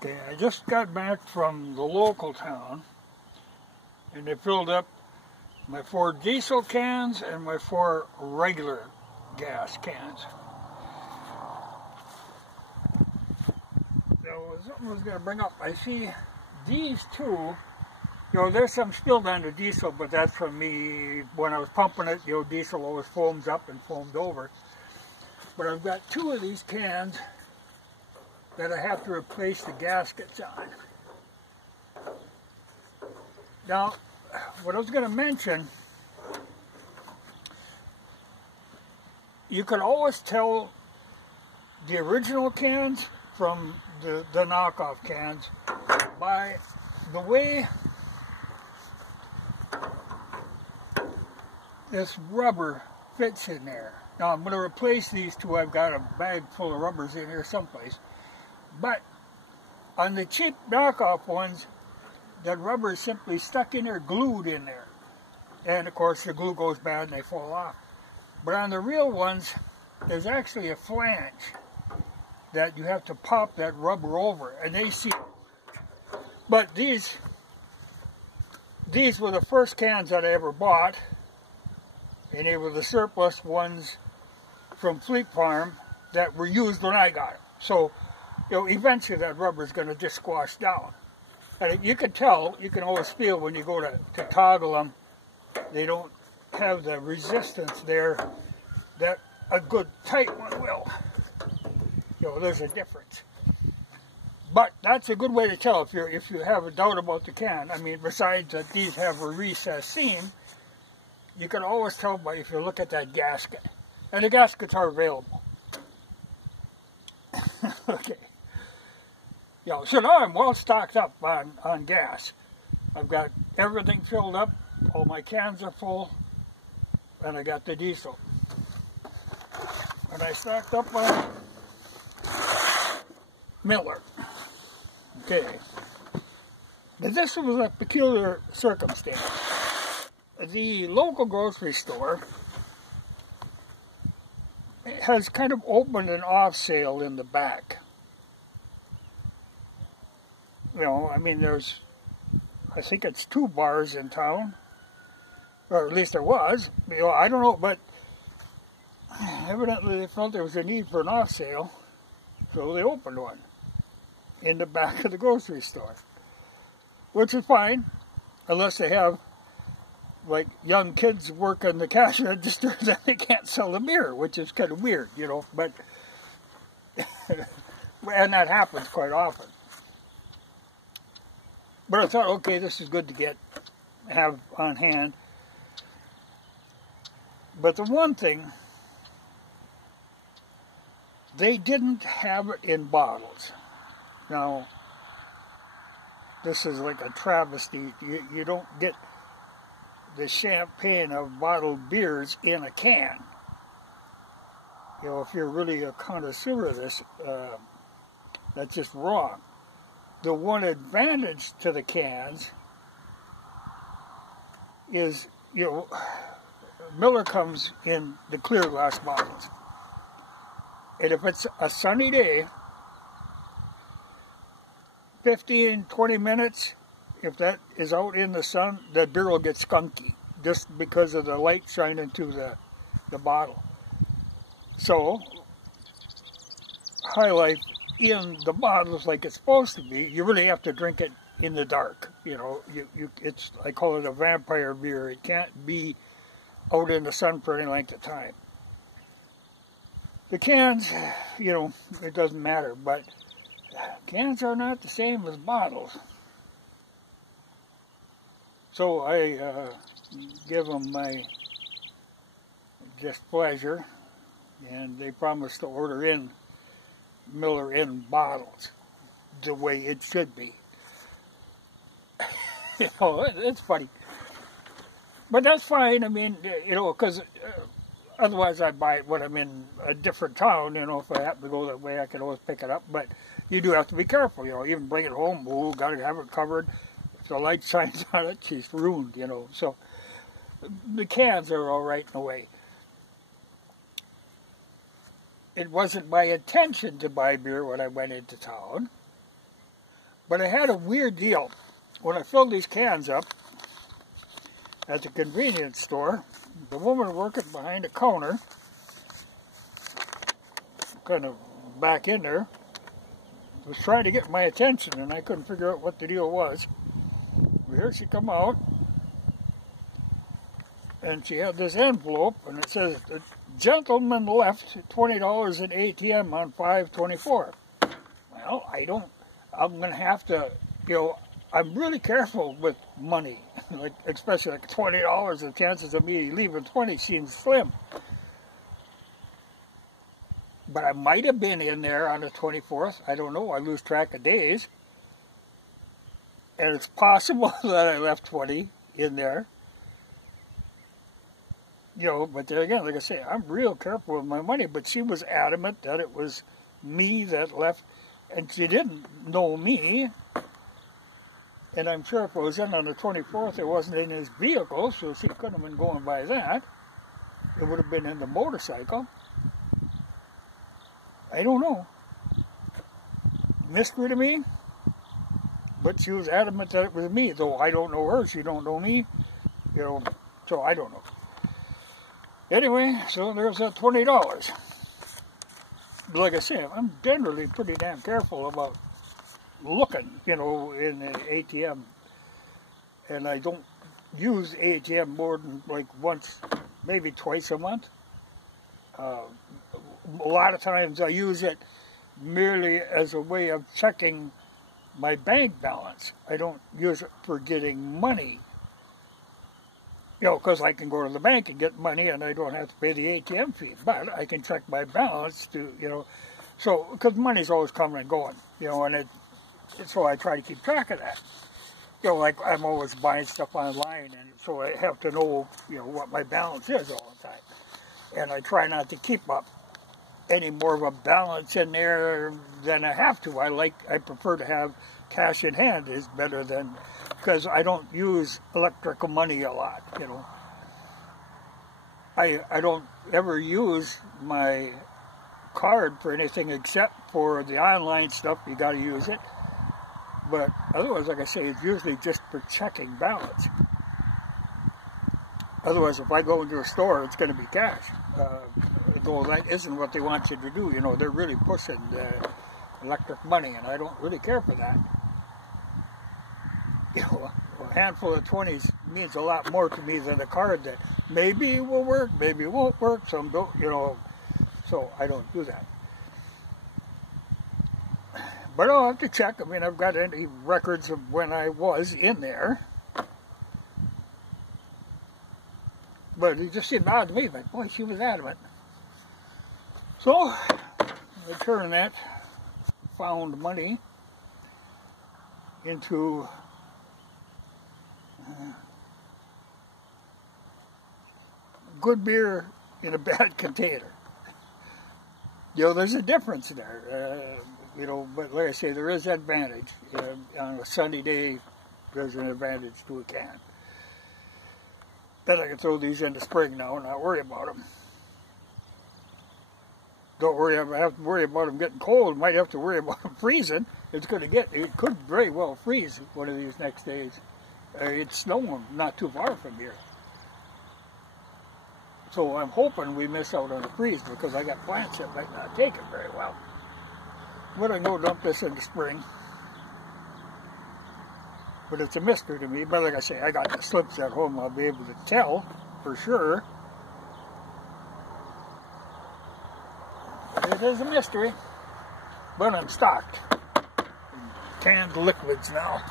Okay, I just got back from the local town, and they filled up my 4 diesel cans and my 4 regular gas cans. So something I was going to bring up. I see these two, there's some spilled on the diesel, but that's from me when I was pumping it. Diesel always foams up and foamed over. But I've got 2 of these cans that I have to replace the gaskets on. Now, what I was going to mention, you could always tell the original cans from the knockoff cans by the way this rubber fits in there. Now I'm going to replace these 2. I've got a bag full of rubbers in here someplace. But on the cheap knockoff ones, that rubber is simply stuck in there, glued in there. And of course the glue goes bad and they fall off. But on the real ones, there's actually a flange that you have to pop that rubber over, and they seal. But these were the first cans that I ever bought, and they were the surplus ones from Fleet Farm that were used when I got them. So, eventually that rubber is going to just squash down. And you can tell, you can always feel when you go to toggle them, they don't have the resistance there that a good tight one will. There's a difference. But that's a good way to tell if you have a doubt about the can. I mean, besides that these have a recessed seam, you can always tell by if you look at that gasket. And the gaskets are available. Okay. So now I'm well stocked up on gas. I've got everything filled up. All my cans are full. And I got the diesel. And I stocked up on Miller. Okay. But this was a peculiar circumstance. The local grocery store has kind of opened an off sale in the back. I mean, I think it's 2 bars in town. Or at least there was. I don't know, but evidently they felt there was a need for an off sale. So they opened one in the back of the grocery store. Which is fine, unless they have like young kids working the cash register, then they can't sell the beer, which is kind of weird, but and that happens quite often. But I thought, okay, this is good to have on hand. But the one thing, they didn't have it in bottles. Now, this is like a travesty. You don't get the champagne of bottled beers in a can. If you're really a connoisseur of this, that's just wrong. The one advantage to the cans is, Miller comes in the clear glass bottles. And if it's a sunny day, 15, 20 minutes, if that is out in the sun, that beer will get skunky just because of the light shining through the bottle. So, High Life in the bottles like it's supposed to be, you really have to drink it in the dark. It's, I call it a vampire beer. It can't be out in the sun for any length of time. The cans, it doesn't matter, but cans are not the same as bottles. So I give them my displeasure, and they promised to order in Miller in bottles the way it should be. It's funny. But that's fine. I mean, because otherwise I buy it when I'm in a different town. If I happen to go that way, I can always pick it up. But you do have to be careful, even bring it home. Oh, got to have it covered. If the light shines on it, she's ruined, So the cans are all right in a way. It wasn't my intention to buy beer when I went into town. But I had a weird deal. When I filled these cans up at the convenience store, the woman working behind the counter, kind of back in there, was trying to get my attention, and I couldn't figure out what the deal was. Here she come out, and she had this envelope, and it says, "The gentleman left $20 in ATM on 5/24. Well, I'm going to have to, I'm really careful with money, like especially like $20. The chances of me leaving 20 seems slim. But I might have been in there on the 24th. I don't know. I lose track of days. And it's possible that I left 20 in there. But there again, like I say, I'm real careful with my money. But she was adamant that it was me that left. And she didn't know me. And I'm sure if it was in on the 24th, it wasn't in his vehicle. So she couldn't have been going by that. It would have been in the motorcycle. I don't know. Mystery to me. But she was adamant that it was me, though I don't know her. She don't know me. So I don't know. Anyway, so there's that $20. But like I said, I'm generally pretty damn careful about looking, in the ATM. And I don't use ATM more than like once, maybe twice a month. A lot of times I use it merely as a way of checking my bank balance. I don't use it for getting money. Because I can go to the bank and get money and I don't have to pay the ATM fee. But I can check my balance to, so, because money's always coming and going, and so I try to keep track of that. Like I'm always buying stuff online, and so I have to know, what my balance is all the time. And I try not to keep up any more of a balance in there than I have to. I prefer to have cash in hand is better than, because I don't use electrical money a lot, I don't ever use my card for anything except for the online stuff. You got to use it. But otherwise, like I say, it's usually just for checking balance. Otherwise, if I go into a store, it's going to be cash. Though that isn't what they want you to do. They're really pushing the electric money, and I don't really care for that. A handful of 20s means a lot more to me than a card that maybe will work, maybe it won't work. Some don't, so I don't do that. But I'll have to check. I've got any records of when I was in there. But it just seemed odd to me, like, boy, she was adamant. So, I turned that found money into good beer in a bad container. There's a difference there. But like I say, there is advantage. On a sunny day, there's an advantage to a can. Then I can throw these into spring now and not worry about them. Don't worry, I have to worry about them getting cold. Might have to worry about them freezing. It could very well freeze one of these next days. It's snowing not too far from here. So I'm hoping we miss out on the freeze because I got plants that might not take it very well. But I know dump this into spring. But it's a mystery to me. But like I say, I got the slips at home. I'll be able to tell for sure. It is a mystery. But I'm stocked. Canned liquids now.